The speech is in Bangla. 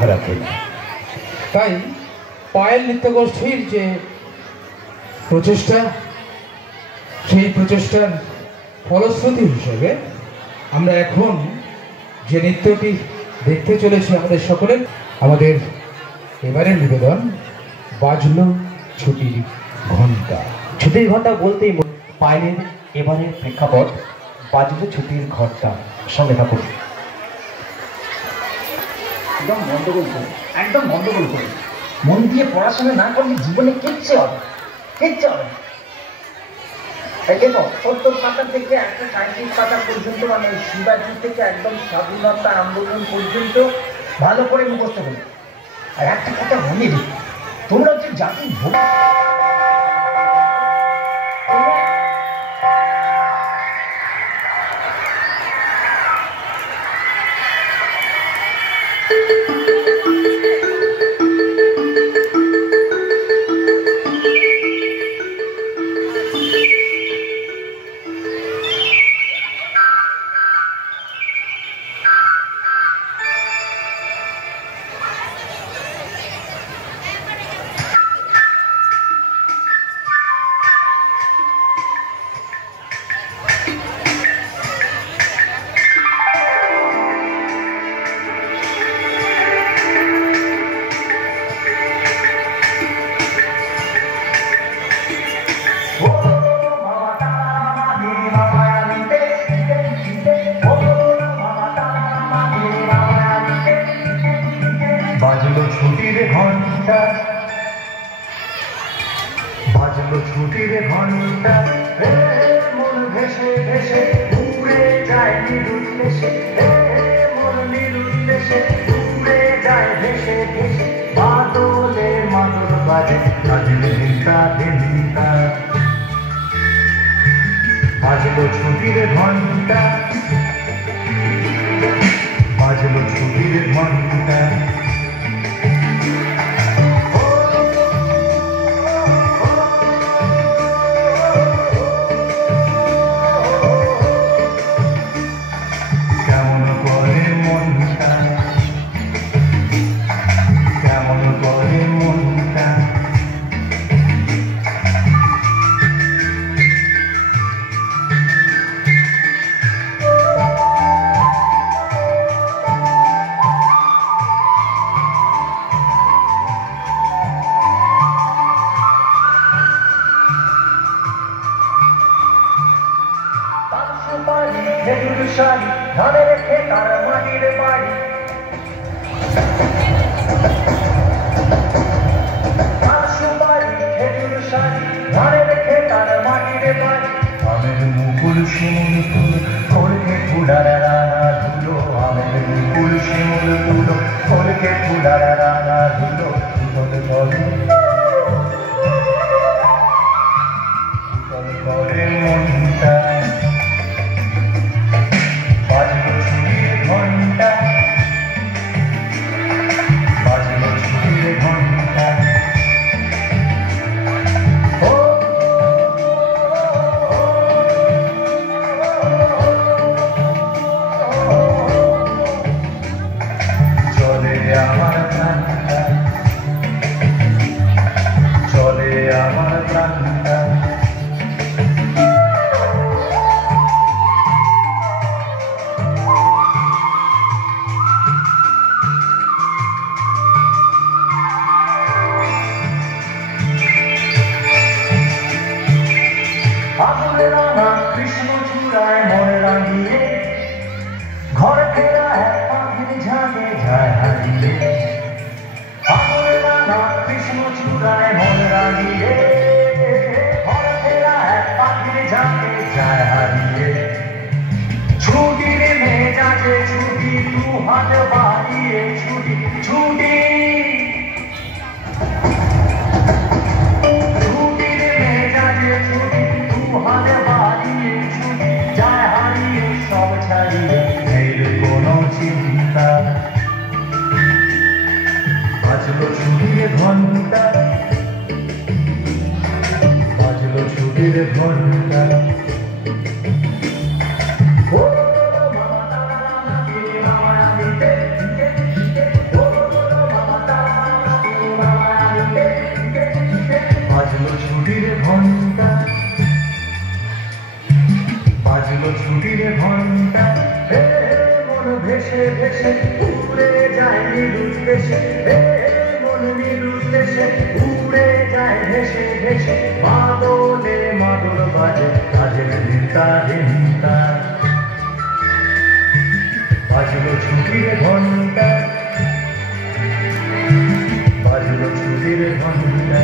রক্ষা রাখেন। তাই পায়েল নৃত্যগোষ্ঠীর যে প্রচেষ্টা, সেই প্রচেষ্টার ফলশ্রুতি হিসেবে আমরা এখন যে নৃত্যটি দেখতে চলেছি আমাদের সকলের, আমাদের এবারের নিবেদন বাজলো ছুটির ঘণ্টা। ছুটির ঘণ্টা বলতেই পায়েলের এবারের প্রেক্ষাপট বাজলো ছুটির ঘণ্টা। সঙ্গে থাকুন। একদম গন্ডগোল করে, একদম গন্ডগোল করে মন দিয়ে পড়াশোনা না করলে জীবনে কিচ্ছু হবে, কিচ্ছু হবে। এই দেখো 70 পাতা থেকে 135 পাতা পর্যন্ত, মানে শিবাজি থেকে একদম স্বাধীনতা আন্দোলন পর্যন্ত ভালো করে মুখস্থ করবে। আর একটা কথা মনে রেখো, তোমরা যে জাতি বাজলো ছুটির ঘণ্টা, বাজলো ছুটির ঘণ্টা, মন ভেসে ভেসে উড়ে যায় নিরুদ্দেশে, মন নিরুদ্দেশে উড়ে যায় ভেসে ভেসে, বাদলে মাদল বাজে বাজলো ধিকা ধিকা। বাজলো ছুটির ঘণ্টা, বাজলো ছুটির ঘণ্টা, কেমন করে মনটা, কেমন করে মনটা, খেজুর শাড়ি ধানের খেতার মাটির বাড়ি, সুপারি খেজুর শাড়ি ধানের খেতার মাটির বাড়ি, আমের মুকুল শিমুল ফুল ফলকে ফুলার রানা ধুলো, আমের মুকুল শিমুল ফুল ফলকে ফুলার রানা ধুলো, ফুল করে ফুল করে মনটা। বাজলো ছুটির ঘণ্টা, বাজলো ছুটির ঘণ্টা, চলে আমার প্রাণটা, চলে আমার প্রাণটা, আগুনে রাঙা কৃষ্ণ চূড়ায় মনে রাঙিয়ে, ঘর ফেরা এক পাখির ঝাঁকে যায় হারিয়ে, আগুনে রাঙা কৃষ্ণ চূড়ায় মনে রাঙিয়ে, ঘর ফেরা এক পাখির ঝাঁকে যায় হারিয়ে, ছুটির মেজাজে ছুটি দু হাত বাড়িয়ে ছুটি ছুটি, ছুটির মেজাজে ছুটি দু হাত বাড়িয়ে ছুটি, যায় হারিয়ে সব ছাড়িয়ে নেই কোনো চিন্তা। বাজলো ছুটির ঘণ্টা, বাজলো ছুটির ঘণ্টা, ও মামা তারা দিতে দিতে, ও ভেসে ভেসে উড়ে যায় নিরুদ দেশে, মন নিরুদ দেশে উড়ে যায় ভেসে ভেসে, মাদলে মাদল বাজে কাজের দিনটা দিনটা, বাজলো ছুটির ঘন্টা, বাজলো ছুটির ঘন্টা।